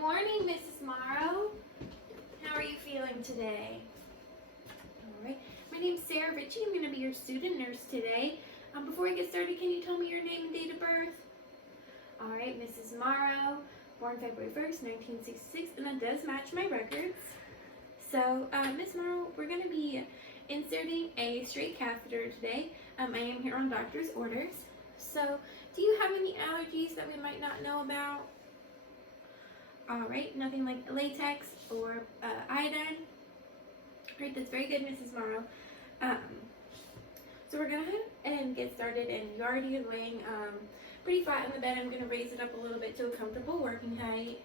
morning, Mrs. Morrow. How are you feeling today? All right. My name's Sarah Ritchie. I'm going to be your student nurse today. Before I get started, can you tell me your name and date of birth? All right, Mrs. Morrow, born February 1st, 1966, and that does match my records. So, Miss Morrow, we're going to be inserting a straight catheter today. I am here on doctor's orders. So, do you have any allergies that we might not know about? All right, nothing like latex or iodine. All right, that's very good, Mrs. Morrow. So we're going to go ahead and get started, and you already are laying pretty flat in the bed. I'm going to raise it up a little bit to a comfortable working height.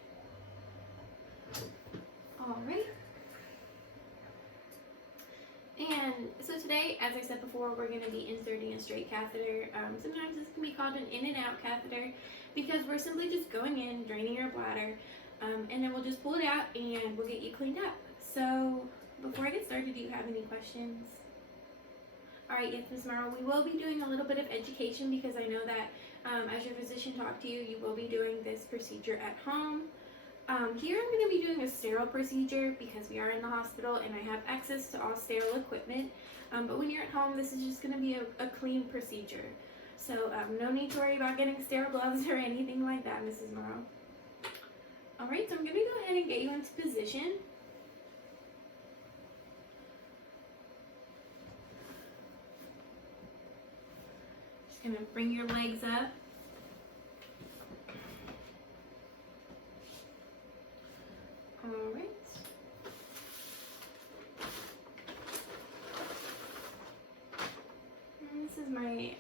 All right. And so today, as I said before, we're going to be inserting a straight catheter. Sometimes this can be called an in and out catheter because we're simply just going in, draining your bladder, and then we'll just pull it out and we'll get you cleaned up. So before I get started, do you have any questions? All right, yes, Ms. Morrow, we will be doing a little bit of education because I know that as your physician talked to you, you will be doing this procedure at home. Here I'm going to be doing a sterile procedure because we are in the hospital and I have access to all sterile equipment. But when you're at home, this is just going to be a clean procedure. So no need to worry about getting sterile gloves or anything like that, Mrs. Morrow. All right, so I'm going to go ahead and get you into position. Just going to bring your legs up. All right. And this is my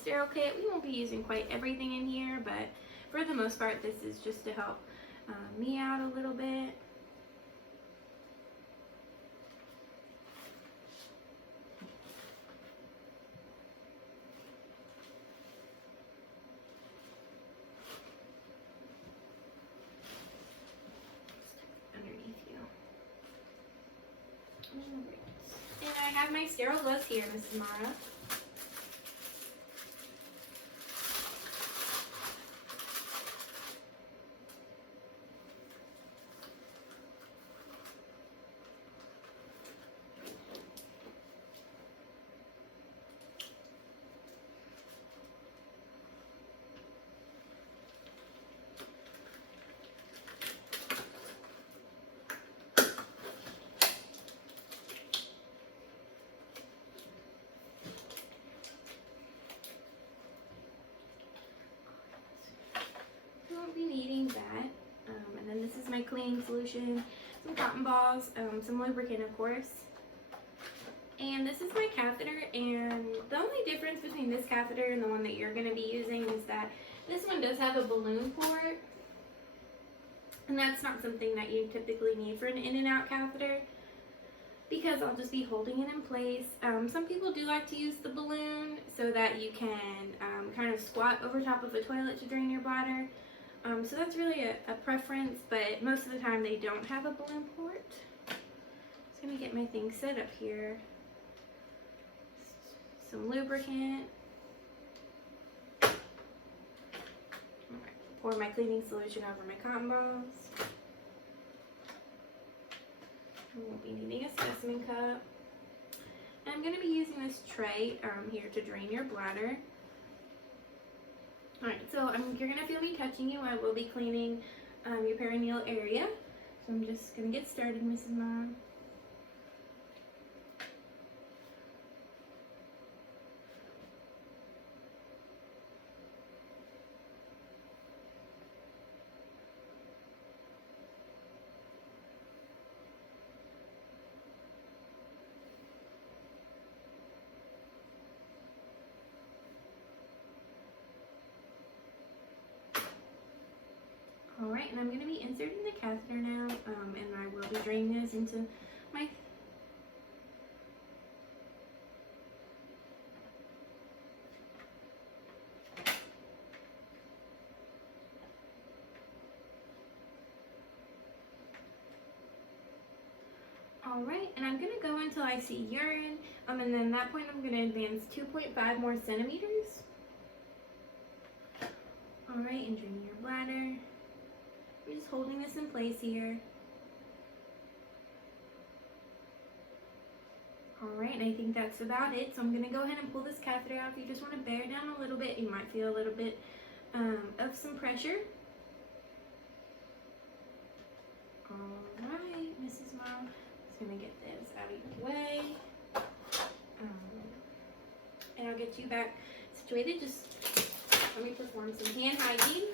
sterile kit. We won't be using quite everything in here, but for the most part, this is just to help me out a little bit. And I have my sterile gloves here, Mrs. Morrow. Be needing that, and then this is my cleaning solution, some cotton balls, some lubricant of course, and this is my catheter. And the only difference between this catheter and the one that you're going to be using is that this one does have a balloon port, and that's not something that you typically need for an in and out catheter because I'll just be holding it in place. Some people do like to use the balloon so that you can kind of squat over top of a toilet to drain your bladder. So that's really a preference, but most of the time they don't have a balloon port. Just going to get my thing set up here. Some lubricant. Right. Pour my cleaning solution over my cotton balls. We'll be needing a specimen cup. And I'm going to be using this tray here to drain your bladder. Alright, so you're going to feel me touching you. I will be cleaning your perineal area. So I'm just going to get started, Mrs. Morrow. Alright, and I'm going to be inserting the catheter now, and I will be draining this into my Alright, and I'm going to go until I see urine, and then at that point I'm going to advance 2.5 more centimeters. Alright, and drain your bladder. You're just holding this in place here. Alright, and I think that's about it. So I'm going to go ahead and pull this catheter out. If you just want to bear down a little bit, you might feel a little bit of some pressure. Alright, Mrs. Morrow. Just going to get this out of your way. And I'll get you back situated. Just let me perform some hand hygiene.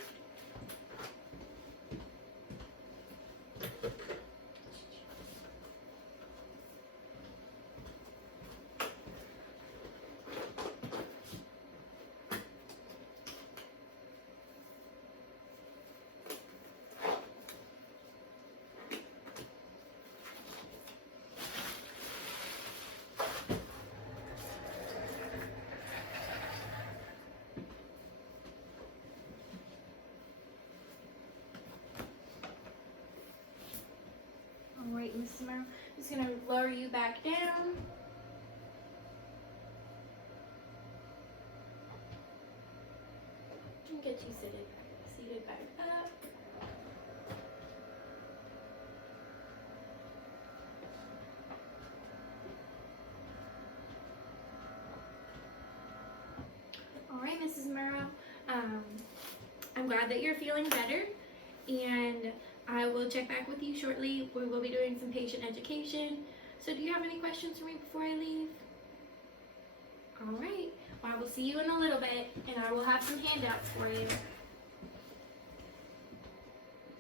Alright, Mrs. Morrow, I'm just going to lower you back down. And get you seated back up. Alright, Mrs. Morrow, I'm glad that you're feeling better, and I will check back with you shortly. We will be doing some patient education. So do you have any questions for me before I leave? Alright, well, I will see you in a little bit, and I will have some handouts for you.